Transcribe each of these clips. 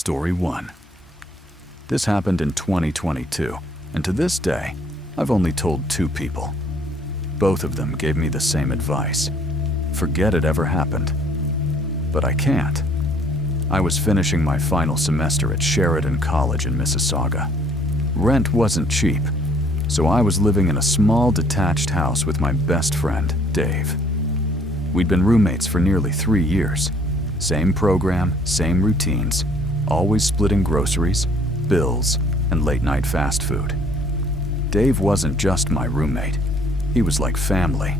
Story 1. This happened in 2022, and to this day, I've only told 2 people. Both of them gave me the same advice. Forget it ever happened. But I can't. I was finishing my final semester at Sheridan College in Mississauga. Rent wasn't cheap, so I was living in a small detached house with my best friend, Dave. We'd been roommates for nearly 3 years. Same program, same routines, always splitting groceries, bills, and late-night fast food. Dave wasn't just my roommate. He was like family.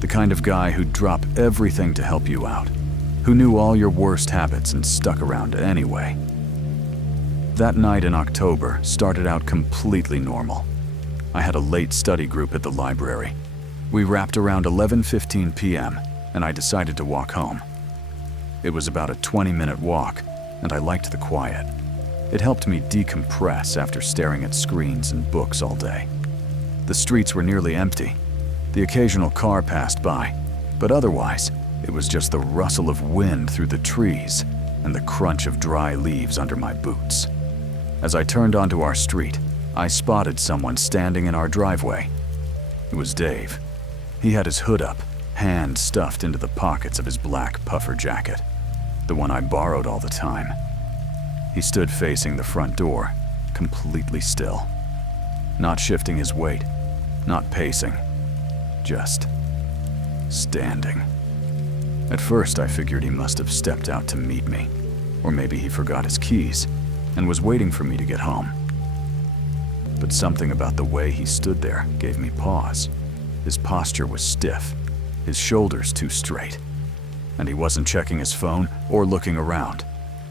The kind of guy who'd drop everything to help you out, who knew all your worst habits and stuck around anyway. That night in October started out completely normal. I had a late study group at the library. We wrapped around 11:15 p.m., and I decided to walk home. It was about a 20-minute walk, and I liked the quiet. It helped me decompress after staring at screens and books all day. The streets were nearly empty. The occasional car passed by, but otherwise, it was just the rustle of wind through the trees and the crunch of dry leaves under my boots. As I turned onto our street, I spotted someone standing in our driveway. It was Dave. He had his hood up, hands stuffed into the pockets of his black puffer jacket, the one I borrowed all the time. He stood facing the front door, completely still, not shifting his weight, not pacing, just standing. At first, I figured he must have stepped out to meet me, or maybe he forgot his keys and was waiting for me to get home. But something about the way he stood there gave me pause. His posture was stiff, his shoulders too straight, and he wasn't checking his phone or looking around,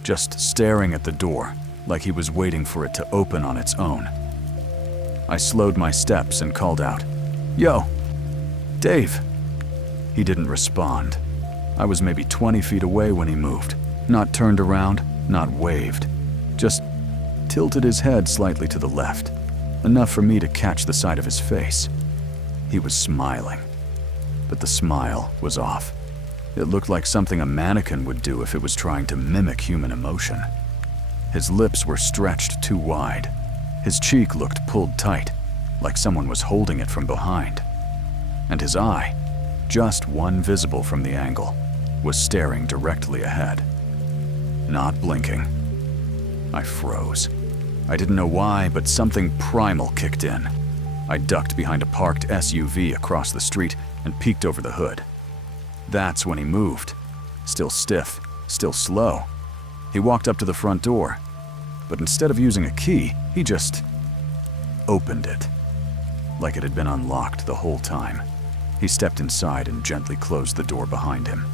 just staring at the door like he was waiting for it to open on its own. I slowed my steps and called out, "Yo, Dave." He didn't respond. I was maybe 20 feet away when he moved, not turned around, not waved, just tilted his head slightly to the left, enough for me to catch the side of his face. He was smiling, but the smile was off. It looked like something a mannequin would do if it was trying to mimic human emotion. His lips were stretched too wide. His cheek looked pulled tight, like someone was holding it from behind. And his eye, just one visible from the angle, was staring directly ahead, not blinking. I froze. I didn't know why, but something primal kicked in. I ducked behind a parked SUV across the street and peeked over the hood. That's when he moved. Still stiff, still slow. He walked up to the front door, but instead of using a key, he just opened it, like it had been unlocked the whole time. He stepped inside and gently closed the door behind him.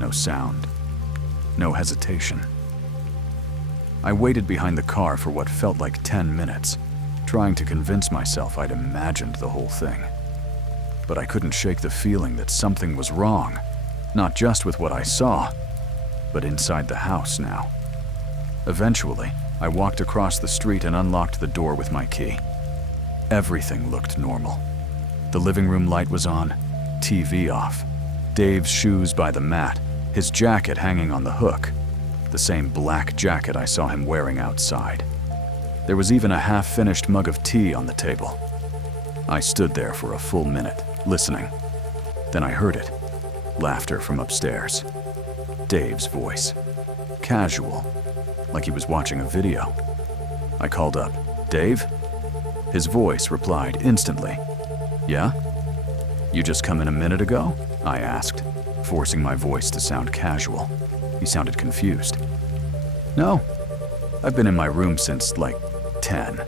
No sound, no hesitation. I waited behind the car for what felt like 10 minutes, trying to convince myself I'd imagined the whole thing. But I couldn't shake the feeling that something was wrong, not just with what I saw, but inside the house now. Eventually, I walked across the street and unlocked the door with my key. Everything looked normal. The living room light was on, TV off, Dave's shoes by the mat, his jacket hanging on the hook, the same black jacket I saw him wearing outside. There was even a half-finished mug of tea on the table. I stood there for a full minute, listening. Then I heard it. Laughter from upstairs. Dave's voice. Casual, like he was watching a video. I called up, "Dave?" His voice replied instantly, "Yeah? You just come in a minute ago?" I asked, forcing my voice to sound casual. He sounded confused. "No, I've been in my room since, like, 10.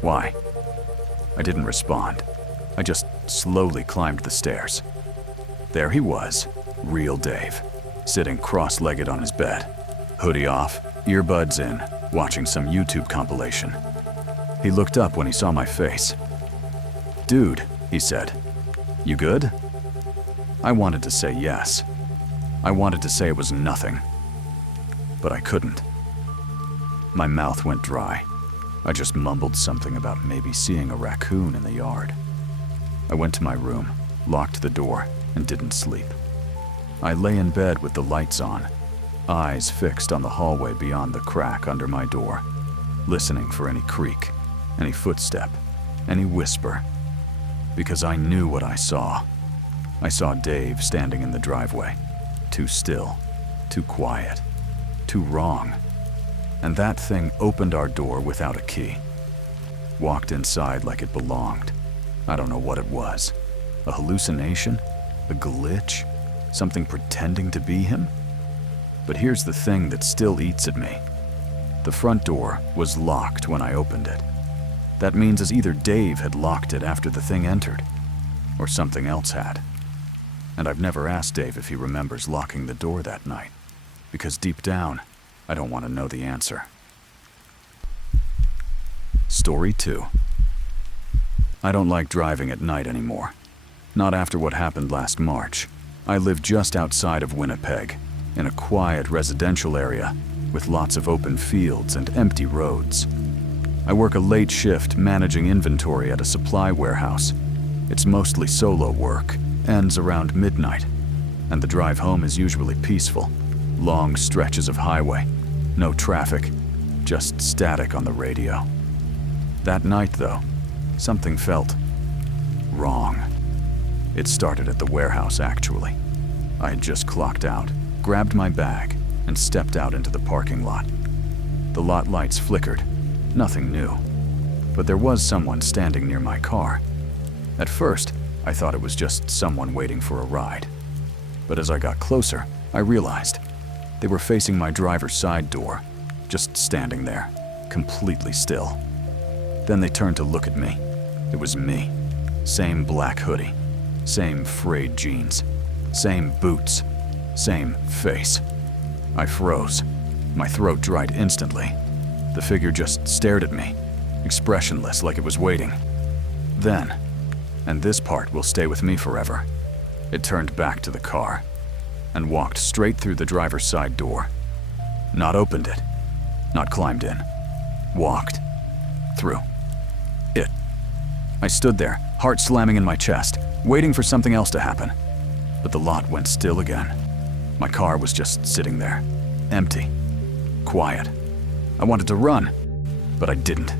Why?" I didn't respond. I just slowly climbed the stairs. There he was, real Dave, sitting cross-legged on his bed, hoodie off, earbuds in, watching some YouTube compilation. He looked up when he saw my face. "Dude," he said, "you good?" I wanted to say yes. I wanted to say it was nothing, but I couldn't. My mouth went dry. I just mumbled something about maybe seeing a raccoon in the yard. I went to my room, locked the door, and didn't sleep. I lay in bed with the lights on, eyes fixed on the hallway beyond the crack under my door, listening for any creak, any footstep, any whisper, because I knew what I saw. I saw Dave standing in the driveway, too still, too quiet, too wrong. And that thing opened our door without a key. Walked inside like it belonged. I don't know what it was. A hallucination? A glitch? Something pretending to be him? But here's the thing that still eats at me. The front door was locked when I opened it. That means as either Dave had locked it after the thing entered, or something else had. And I've never asked Dave if he remembers locking the door that night, because deep down, I don't want to know the answer. Story 2. I don't like driving at night anymore. Not after what happened last March. I live just outside of Winnipeg, in a quiet residential area with lots of open fields and empty roads. I work a late shift managing inventory at a supply warehouse. It's mostly solo work, ends around midnight, and the drive home is usually peaceful. Long stretches of highway, no traffic, just static on the radio. That night, though, something felt wrong. It started at the warehouse, actually. I had just clocked out, grabbed my bag, and stepped out into the parking lot. The lot lights flickered, nothing new, but there was someone standing near my car. At first, I thought it was just someone waiting for a ride. But as I got closer, I realized they were facing my driver's side door, just standing there, completely still. Then they turned to look at me. It was me. Same black hoodie, same frayed jeans, same boots, same face. I froze. My throat dried instantly. The figure just stared at me, expressionless, like it was waiting. Then, and this part will stay with me forever, it turned back to the car and walked straight through the driver's side door. Not opened it, not climbed in. Walked through it. I stood there, heart slamming in my chest, waiting for something else to happen. But the lot went still again. My car was just sitting there, empty, quiet. I wanted to run, but I didn't.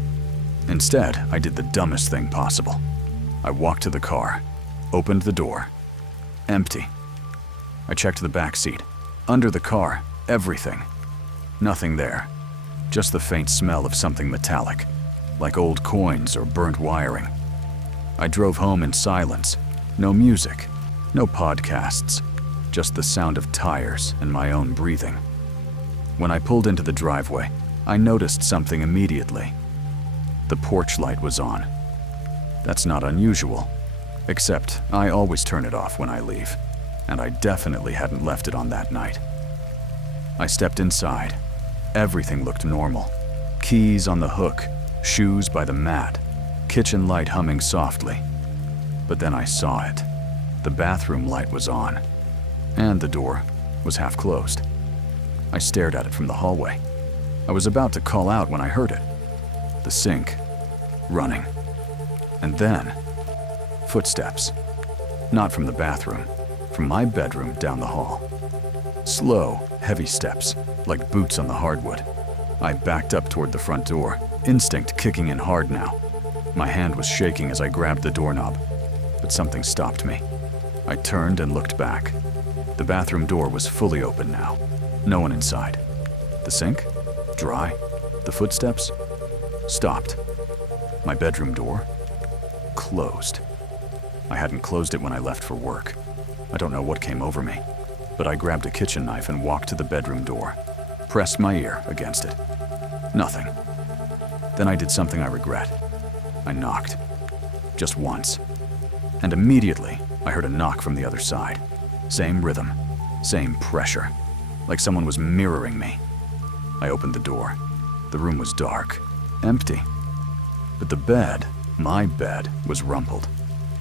Instead, I did the dumbest thing possible. I walked to the car, opened the door. Empty. I checked the back seat. Under the car, everything. Nothing there. Just the faint smell of something metallic, like old coins or burnt wiring. I drove home in silence. No music, no podcasts, just the sound of tires and my own breathing. When I pulled into the driveway, I noticed something immediately. The porch light was on. That's not unusual, except I always turn it off when I leave, and I definitely hadn't left it on that night. I stepped inside. Everything looked normal. Keys on the hook, shoes by the mat, kitchen light humming softly. But then I saw it. The bathroom light was on, and the door was half closed. I stared at it from the hallway. I was about to call out when I heard it. The sink, running. And then, footsteps. Not from the bathroom, from my bedroom down the hall. Slow, heavy steps, like boots on the hardwood. I backed up toward the front door, instinct kicking in hard now. My hand was shaking as I grabbed the doorknob, but something stopped me. I turned and looked back. The bathroom door was fully open now. No one inside. The sink? Dry. The footsteps? Stopped. My bedroom door? Closed. I hadn't closed it when I left for work. I don't know what came over me, but I grabbed a kitchen knife and walked to the bedroom door, pressed my ear against it. Nothing. Then I did something I regret. I knocked. Just once. And immediately, I heard a knock from the other side. Same rhythm, same pressure, like someone was mirroring me. I opened the door. The room was dark, empty. But the bed, my bed, was rumpled,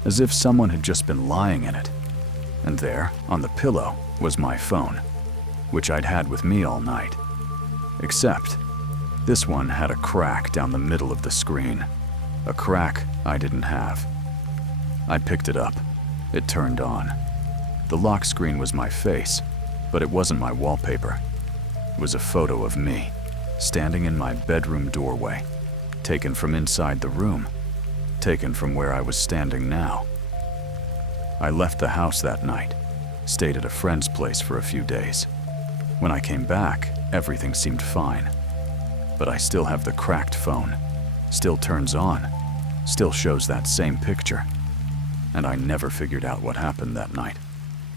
as if someone had just been lying in it. And there, on the pillow, was my phone, which I'd had with me all night. Except, this one had a crack down the middle of the screen. A crack I didn't have. I picked it up. It turned on. The lock screen was my face, but it wasn't my wallpaper. was a photo of me, standing in my bedroom doorway, taken from inside the room, taken from where I was standing now. I left the house that night, stayed at a friend's place for a few days. When I came back, everything seemed fine. But I still have the cracked phone, still turns on, still shows that same picture. And I never figured out what happened that night.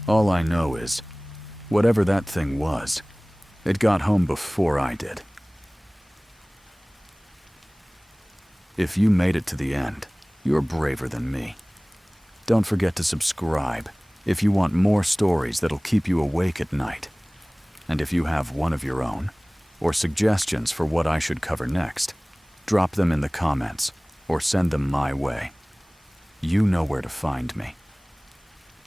All I know is, whatever that thing was, it got home before I did. If you made it to the end, you're braver than me. Don't forget to subscribe if you want more stories that'll keep you awake at night. And if you have one of your own, or suggestions for what I should cover next, drop them in the comments or send them my way. You know where to find me.